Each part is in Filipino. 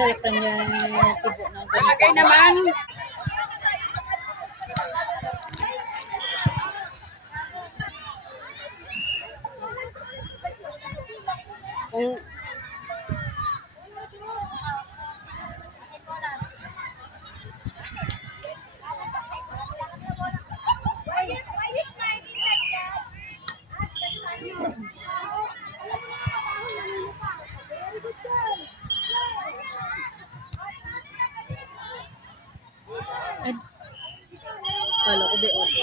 girlfriend niya tibo na ganito. Bagay naman. Kung Ay, kala ko di oso.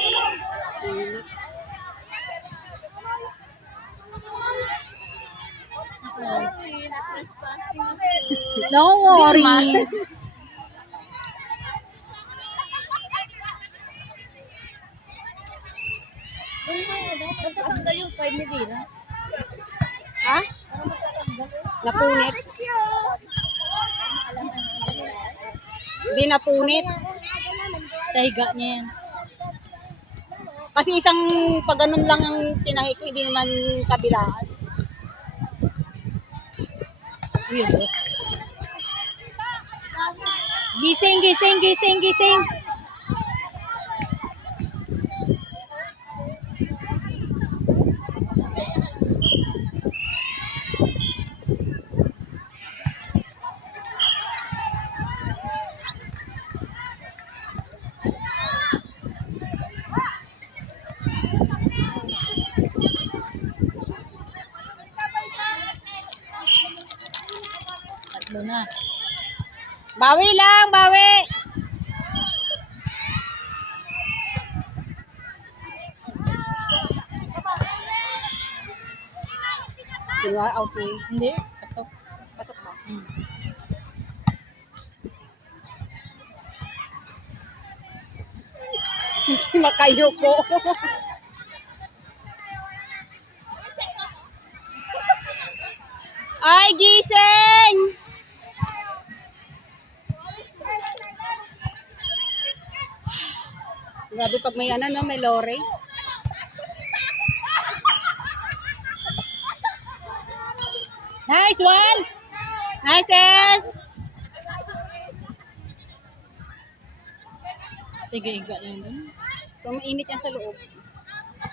No worries. yung 5 ni Dina. Ha? Napunit. Hindi napunit. Sa higa niya yan. Kasi isang pag ganun lang ang tinahi ko, hindi naman kabilaan. Weird. Gising, gising, gising, gising. Tatlo na. Bawi lang, bawi! Diba, out eh. Hindi, pasok. Pasok ba? Makayo ko. Ay, gising! Grabe pag may ano, no, may lorry. Nice one! Nices! Tiga-iga lang dun. So, mainit yan sa loob.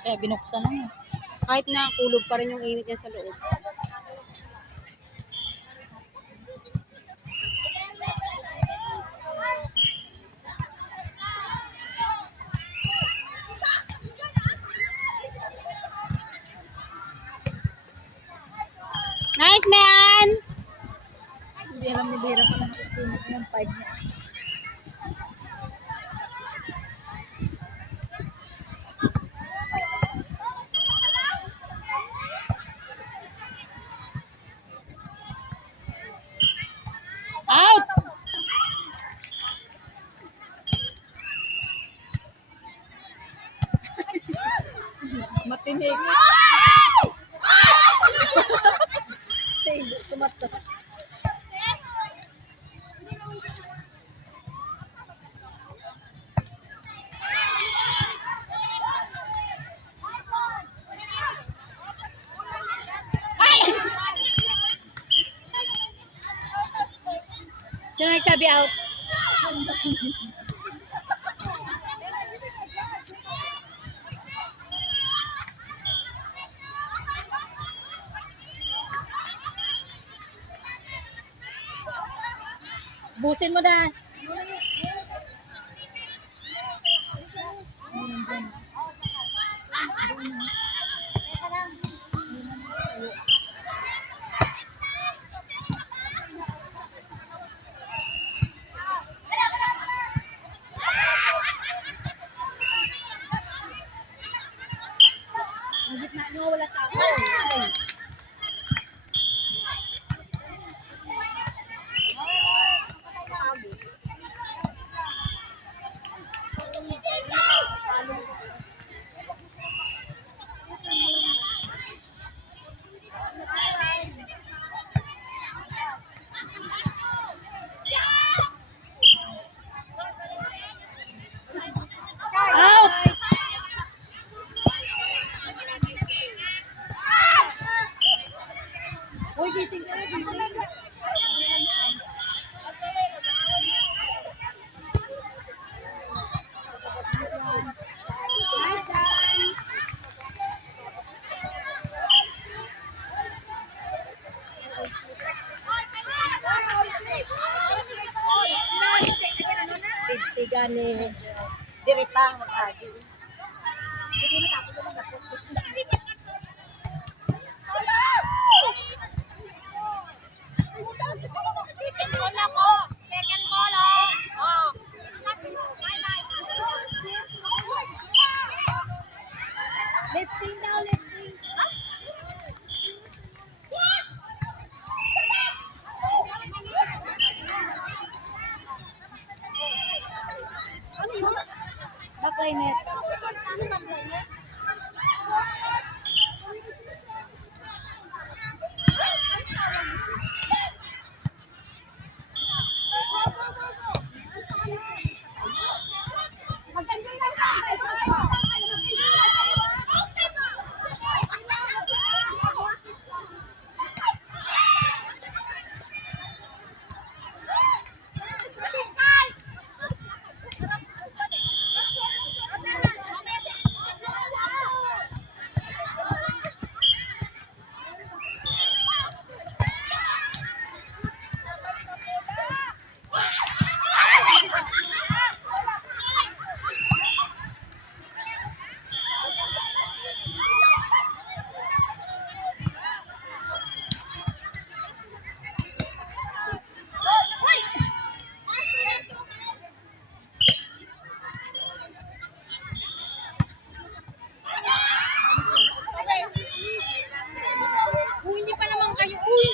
Kaya binuksan lang. Kahit na kulog pa rin yung init yan sa loob. Nice, man! Hindi alam ni Bira pa na nakukunik ng 5 niya. Out! Matinig. Sumato. Sino nagsabi out? Busin mo na. Wala tao. Out! Uy, gising ka na, gising. ni Dirita mag-agi. Hindi matapos yung mga second call ako. Second call, oh. Lifting daw, lifting. Ano yun? Backliner. Ano backliner? Uy, hindi pa naman kayo. Uy!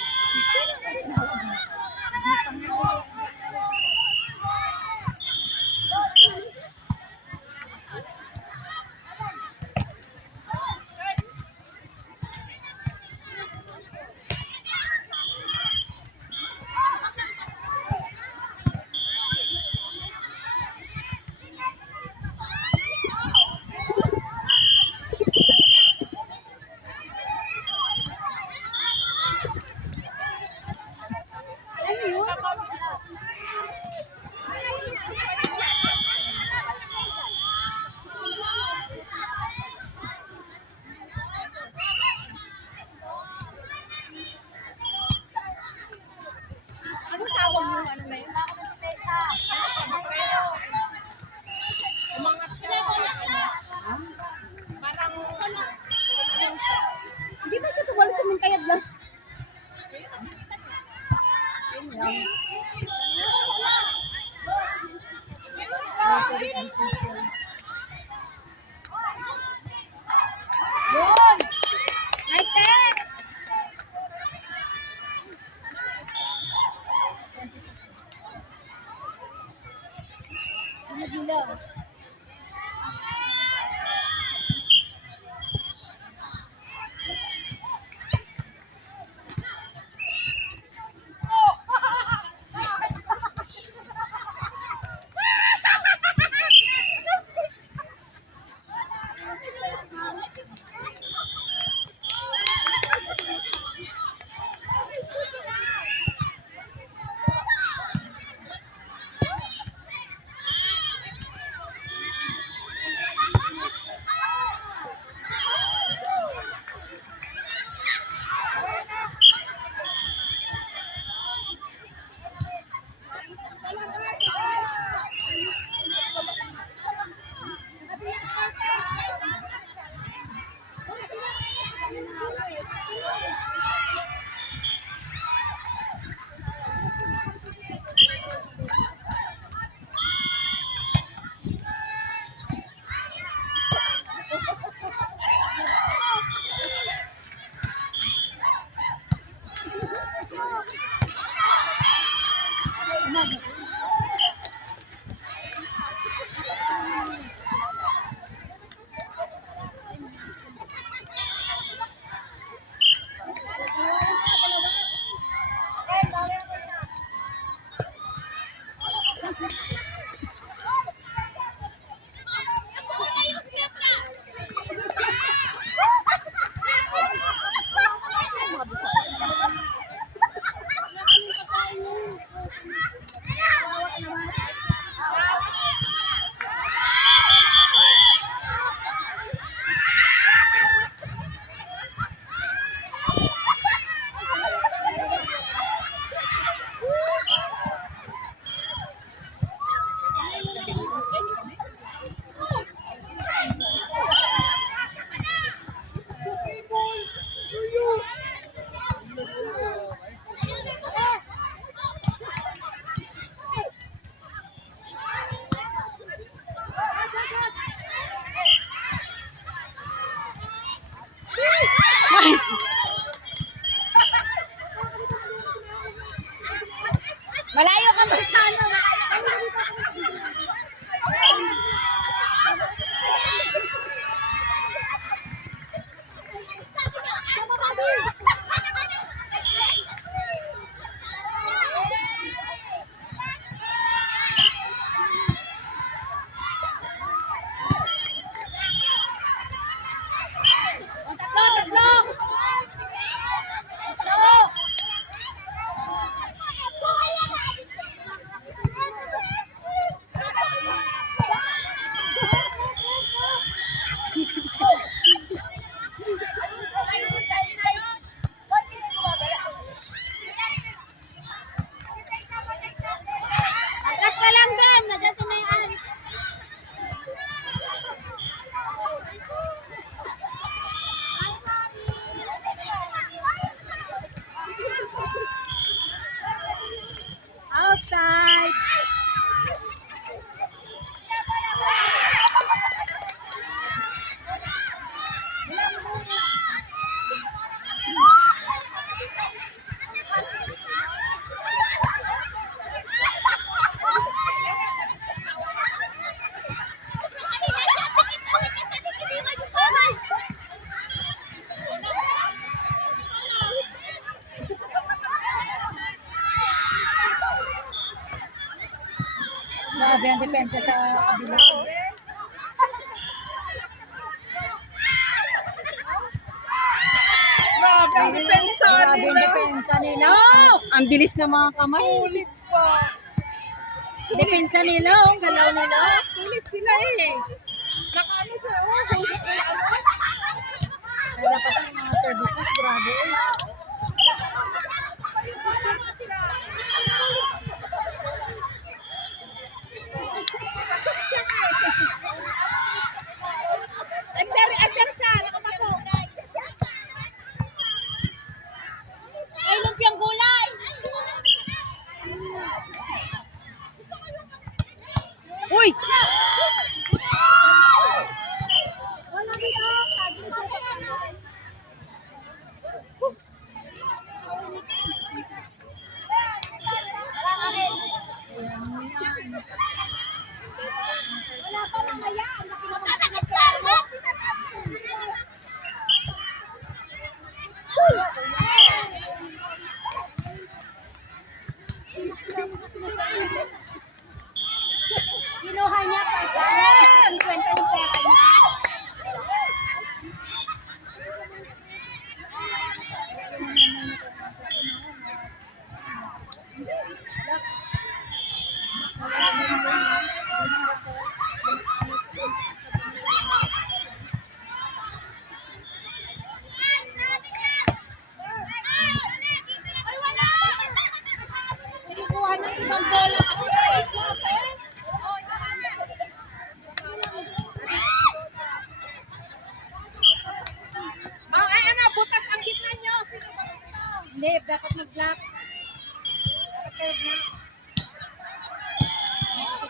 Ano yun? Ano tawag mo? Ano na yun? Umangat ka. Parang hindi ba siya tuwalo kumintayad lang? Yun! Nice catch! Gila. Malayo ka ba sa ano? Malayo ka ba? Atras ka lang din. Nandiyan sa mayan. Outside. Grabe ang depensa sa kabila. Grabe ang depensa Grabe ang nila. depensa nila. Ang bilis ng mga kamay. Sulit pa. Depensa nila, oh, galaw nila. Sulit sila eh. Nakaano siya. Kaya dapat ang mga services, grabe. Pasok siya eh. Under siya. Nakapasok. Ay, lumpiang gulay! Uy! Wala dito. Wala pa mamaya. Sana ka-star mo! Kinuha niya pa. Yan! Kwenta yung pera niya. Kuha ng ibang bola. Ay, ano, butas ang gitna nyo. Hindi, dapat mag-block. Dapat kayo block.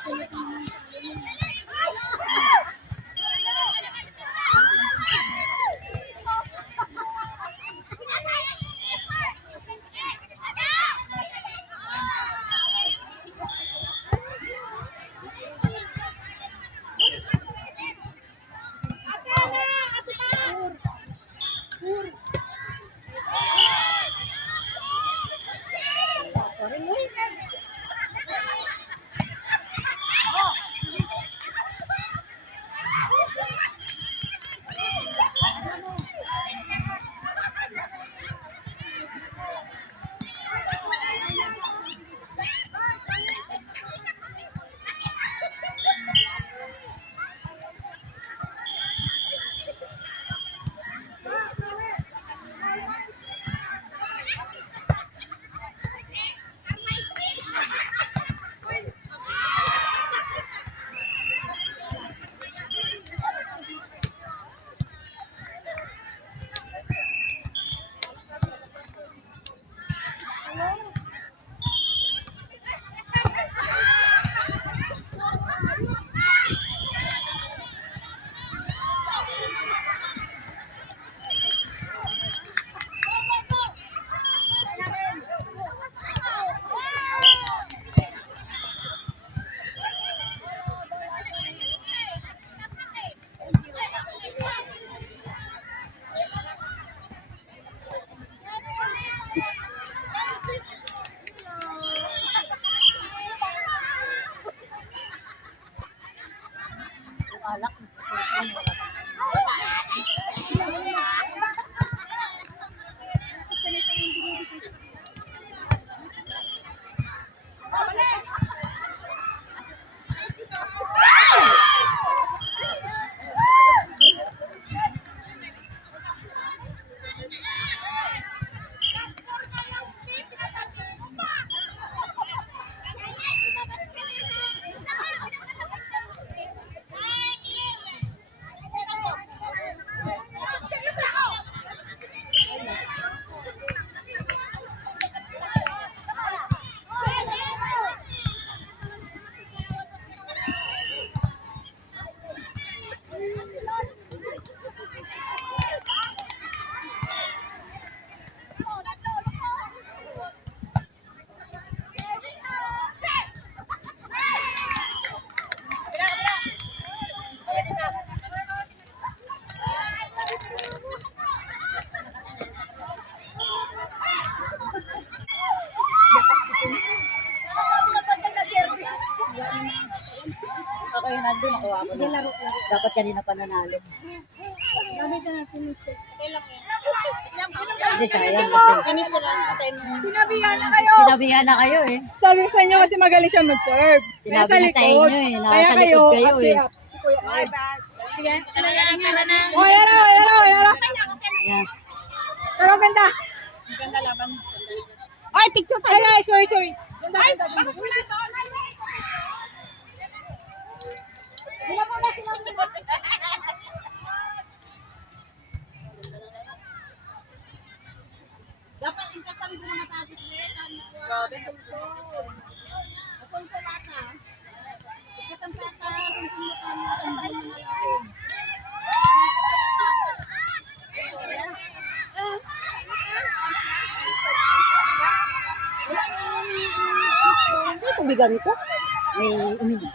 Itulit naman sa akin. alak. Ako yun nandun, nakuha ko na. Dapat kanina pa nanalo. Hindi, sayang kasi. Finish ko lang. Patay mo. Sinabihan na kayo eh. Sabi ko sa inyo kasi magaling siya mag-serve. Kaya Sinabi na sa inyo eh. Kaya Nasa kayo, likod kayo at si eh. si Kuya Ed. Sige, tala na. Oh, ayan o, ayan o, ayan o. Ayan. Pero ganda. Ganda laban. Ay, picture tayo. Ay, sorry. Ganda, ganda, ganda. Dapat intasan ko mga tapos nito. Grabe, sunsol. Sunsol ata. Ikatang kata, sunsol mo tama. Sunsol mo malalim. May tubigan ito. May uminom.